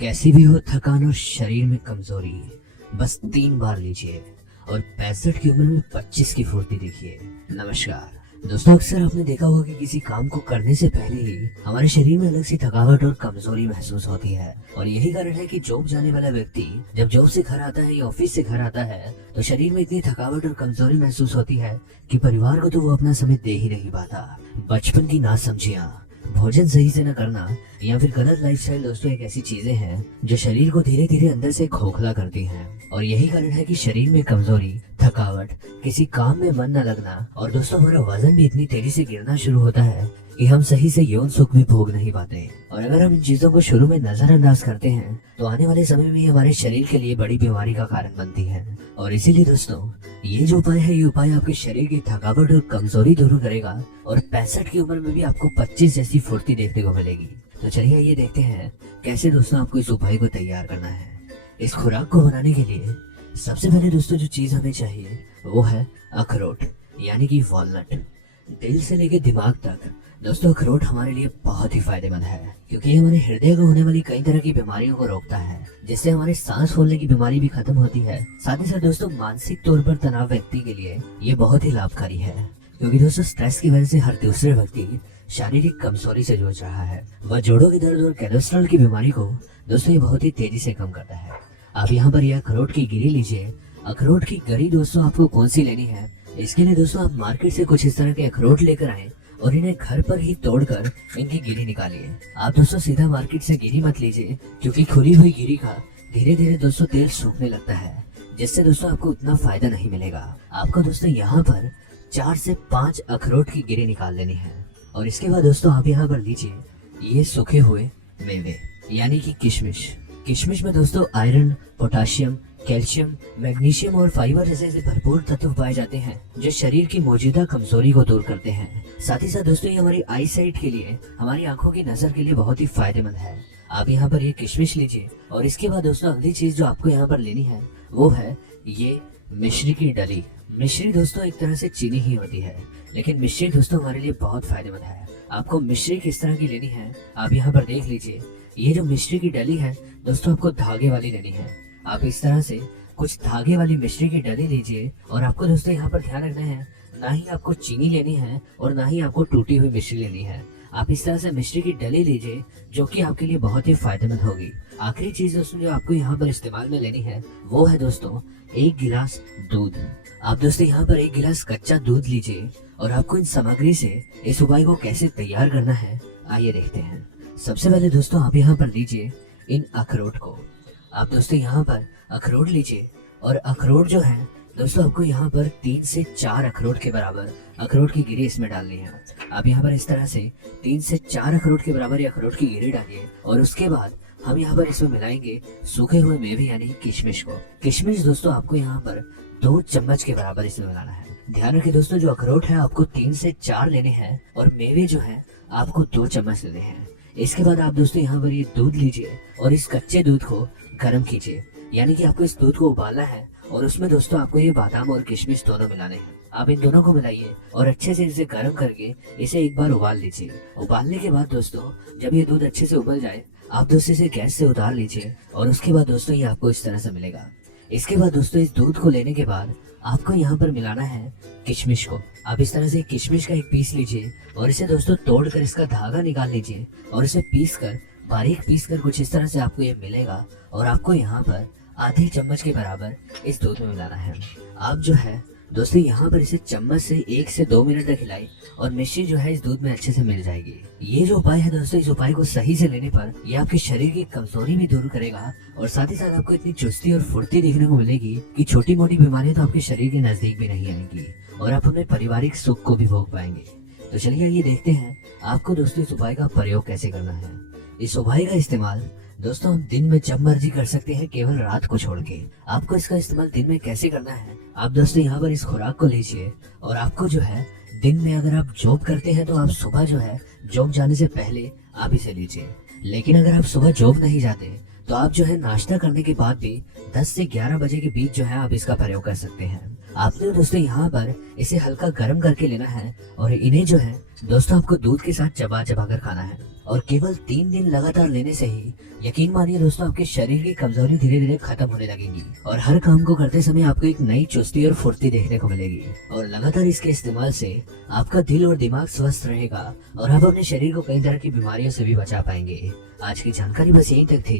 कैसी भी हो थकान और शरीर में कमजोरी, बस 3 बार लीजिए और 65 की उम्र में 25 की फुर्ती दिखिए। नमस्कार दोस्तों, अक्सर आपने देखा होगा कि किसी काम को करने से पहले ही हमारे शरीर में अलग सी थकावट और कमजोरी महसूस होती है। और यही कारण है कि जॉब जाने वाला व्यक्ति जब जॉब से घर आता है या ऑफिस से घर आता है तो शरीर में इतनी थकावट और कमजोरी महसूस होती है कि परिवार को तो वो अपना समय दे ही नहीं पाता। बचपन की नासमझियाँ, भोजन सही से न करना या फिर गलत लाइफस्टाइल दोस्तों एक ऐसी चीजें हैं जो शरीर को धीरे धीरे अंदर से खोखला करती हैं। और यही कारण है कि शरीर में कमजोरी, थकावट, किसी काम में मन न लगना और दोस्तों हमारा वजन भी इतनी तेजी से गिरना शुरू होता है कि हम सही से यौन सुख भी भोग नहीं पाते। और अगर हम इन चीजों को शुरू में नजरअंदाज करते हैं तो आने वाले समय में ये हमारे शरीर के लिए बड़ी बीमारी का कारण बनती है। और इसीलिए दोस्तों ये जो उपाय है, ये उपाय आपके शरीर की थकावट और कमजोरी दूर करेगा और 65 की उम्र में भी आपको 25 जैसी फुर्ती देखने को मिलेगी। तो चलिए ये देखते हैं कैसे दोस्तों आपको इस उपाय को तैयार करना है। इस खुराक को बनाने के लिए सबसे पहले दोस्तों जो चीज हमें चाहिए वो है अखरोट, यानी कि वॉलनट। दिल से लेके दिमाग तक दोस्तों अखरोट हमारे लिए बहुत ही फायदेमंद है, क्योंकि ये हमारे हृदय को होने वाली कई तरह की बीमारियों को रोकता है, जिससे हमारे सांस फूलने की बीमारी भी खत्म होती है। साथ ही साथ दोस्तों मानसिक तौर पर तनाव व्यक्ति के लिए ये बहुत ही लाभकारी है, क्योंकि दोस्तों स्ट्रेस की वजह से हर दूसरे व्यक्ति शारीरिक कमजोरी से जूझ रहा है। वह जोड़ों के दर्द और कोलेस्ट्रॉल की बीमारी को दोस्तों ये बहुत ही तेजी से कम करता है। आप यहाँ पर यह अखरोट की गिरी लीजिए। अखरोट की गरी दोस्तों आपको कौन सी लेनी है, इसके लिए दोस्तों आप मार्केट से कुछ इस तरह के अखरोट लेकर आए और इन्हें घर पर ही तोड़कर इनकी गिरी निकालिए। आप दोस्तों सीधा मार्केट से गिरी मत लीजिए, क्योंकि खुली हुई गिरी का धीरे धीरे दोस्तों तेल सूखने लगता है, जिससे दोस्तों आपको उतना फायदा नहीं मिलेगा। आपको दोस्तों यहाँ पर 4 से 5 अखरोट की गिरी निकाल लेनी है। और इसके बाद दोस्तों आप यहाँ पर लीजिए ये सूखे हुए मेवे, यानी कि किशमिश। किशमिश में दोस्तों आयरन, पोटाशियम, कैल्शियम, मैग्नीशियम और फाइबर जैसे भरपूर तत्व पाए जाते हैं जो शरीर की मौजूदा कमजोरी को दूर करते हैं। साथ ही साथ दोस्तों ये हमारी आई साइट के लिए, हमारी आंखों की नजर के लिए बहुत ही फायदेमंद है। आप यहाँ पर ये किशमिश लीजिए। और इसके बाद दोस्तों अगली चीज जो आपको यहाँ पर लेनी है वो है ये मिश्री की डली। मिश्री दोस्तों एक तरह से चीनी ही होती है, लेकिन मिश्री दोस्तों हमारे लिए बहुत फायदेमंद है। आपको मिश्री किस तरह की लेनी है आप यहाँ पर देख लीजिए। ये जो मिश्री की डली है दोस्तों आपको धागे वाली लेनी है। आप इस तरह से कुछ धागे वाली मिश्री की डली लीजिए। और आपको दोस्तों यहाँ पर ध्यान रखना है, ना ही आपको चीनी लेनी है और ना ही आपको टूटी हुई मिश्री लेनी है। आप इस तरह से मिश्री की डली लीजिए, जो कि आपके लिए बहुत ही फायदेमंद होगी। आखिरी चीज दोस्तों जो आपको यहाँ पर इस्तेमाल में लेनी है वो है दोस्तों 1 गिलास दूध। आप दोस्तों यहाँ पर 1 गिलास कच्चा दूध लीजिए। और आपको इन सामग्री से इस उपाय को कैसे तैयार करना है आइए देखते हैं। सबसे पहले दोस्तों आप यहाँ पर लीजिए इन अखरोट को। आप दोस्तों यहाँ पर अखरोट लीजिए। और अखरोट जो है दोस्तों आपको यहाँ पर 3 से 4 अखरोट के बराबर अखरोट की गिरी इसमें डालनी है। आप यहाँ पर इस तरह से 3 से 4 अखरोट के बराबर ये अखरोट की गिरी डालिए। और उसके बाद हम यहाँ पर इसमें मिलाएंगे सूखे हुए मेवे, यानी किशमिश को। किशमिश दोस्तों आपको यहाँ पर 2 चम्मच के बराबर इसमें मिलाना है। ध्यान रखिए दोस्तों जो अखरोट है आपको 3 से 4 लेने हैं और मेवे जो है आपको 2 चम्मच लेने हैं। इसके बाद आप दोस्तों यहाँ पर ये दूध लीजिए और इस कच्चे दूध को गर्म कीजिए, यानी कि आपको इस दूध को उबालना है। और उसमें दोस्तों आपको ये बादाम और किशमिश दोनों मिलाने हैं। आप इन दोनों को मिलाइए और अच्छे से इसे गर्म करके इसे एक बार उबाल लीजिए। उबालने के बाद दोस्तों जब ये दूध अच्छे से उबल जाए आप दोस्तों इसे गैस से उतार लीजिए। और उसके बाद दोस्तों ये आपको इस तरह से मिलेगा। इसके बाद दोस्तों इस दूध को लेने के बाद आपको यहाँ पर मिलाना है किशमिश को। आप इस तरह से किशमिश का एक पीस लीजिए और इसे दोस्तों तोड़कर इसका धागा निकाल लीजिए और इसे बारीक पीस कर कुछ इस तरह से आपको ये मिलेगा। और आपको यहाँ पर आधे चम्मच के बराबर इस दूध में मिलाना है। आप जो है दोस्तों यहाँ पर इसे चम्मच से 1 से 2 मिनट तक हिलाए और मिश्री जो है इस दूध में अच्छे से मिल जाएगी। ये जो उपाय है दोस्तों, इस उपाय को सही से लेने पर ये आपके शरीर की कमजोरी भी दूर करेगा और साथ ही साथ आपको इतनी चुस्ती और फुर्ती देखने को मिलेगी कि छोटी मोटी बीमारियां तो आपके शरीर के नजदीक भी नहीं आएंगी और आप अपने पारिवारिक सुख को भी भोग पाएंगे। तो चलिए ये देखते हैं आपको दोस्तों इस उपाय का प्रयोग कैसे करना है। इस उपाय का इस्तेमाल दोस्तों हम दिन में जब मर्जी कर सकते हैं, केवल रात को छोड़ के। आपको इसका इस्तेमाल दिन में कैसे करना है, आप दोस्तों यहाँ पर इस खुराक को लीजिए। और आपको जो है दिन में अगर आप जॉब करते हैं तो आप सुबह जो है जॉब जाने से पहले आप इसे लीजिए। लेकिन अगर आप सुबह जॉब नहीं जाते तो आप जो है नाश्ता करने के बाद भी 10 से 11 बजे के बीच जो है आप इसका प्रयोग कर सकते हैं। आपने दोस्तों यहाँ पर इसे हल्का गर्म करके लेना है और इन्हें जो है दोस्तों आपको दूध के साथ चबा चबा कर खाना है। और केवल 3 दिन लगातार लेने से ही यकीन मानिए दोस्तों आपके शरीर की कमजोरी धीरे धीरे खत्म होने लगेगी और हर काम को करते समय आपको एक नई चुस्ती और फुर्ती देखने को मिलेगी। और लगातार इसके इस्तेमाल से आपका दिल और दिमाग स्वस्थ रहेगा और आप अपने शरीर को कई तरह की बीमारियों से भी बचा पाएंगे। आज की जानकारी बस यहीं तक थी।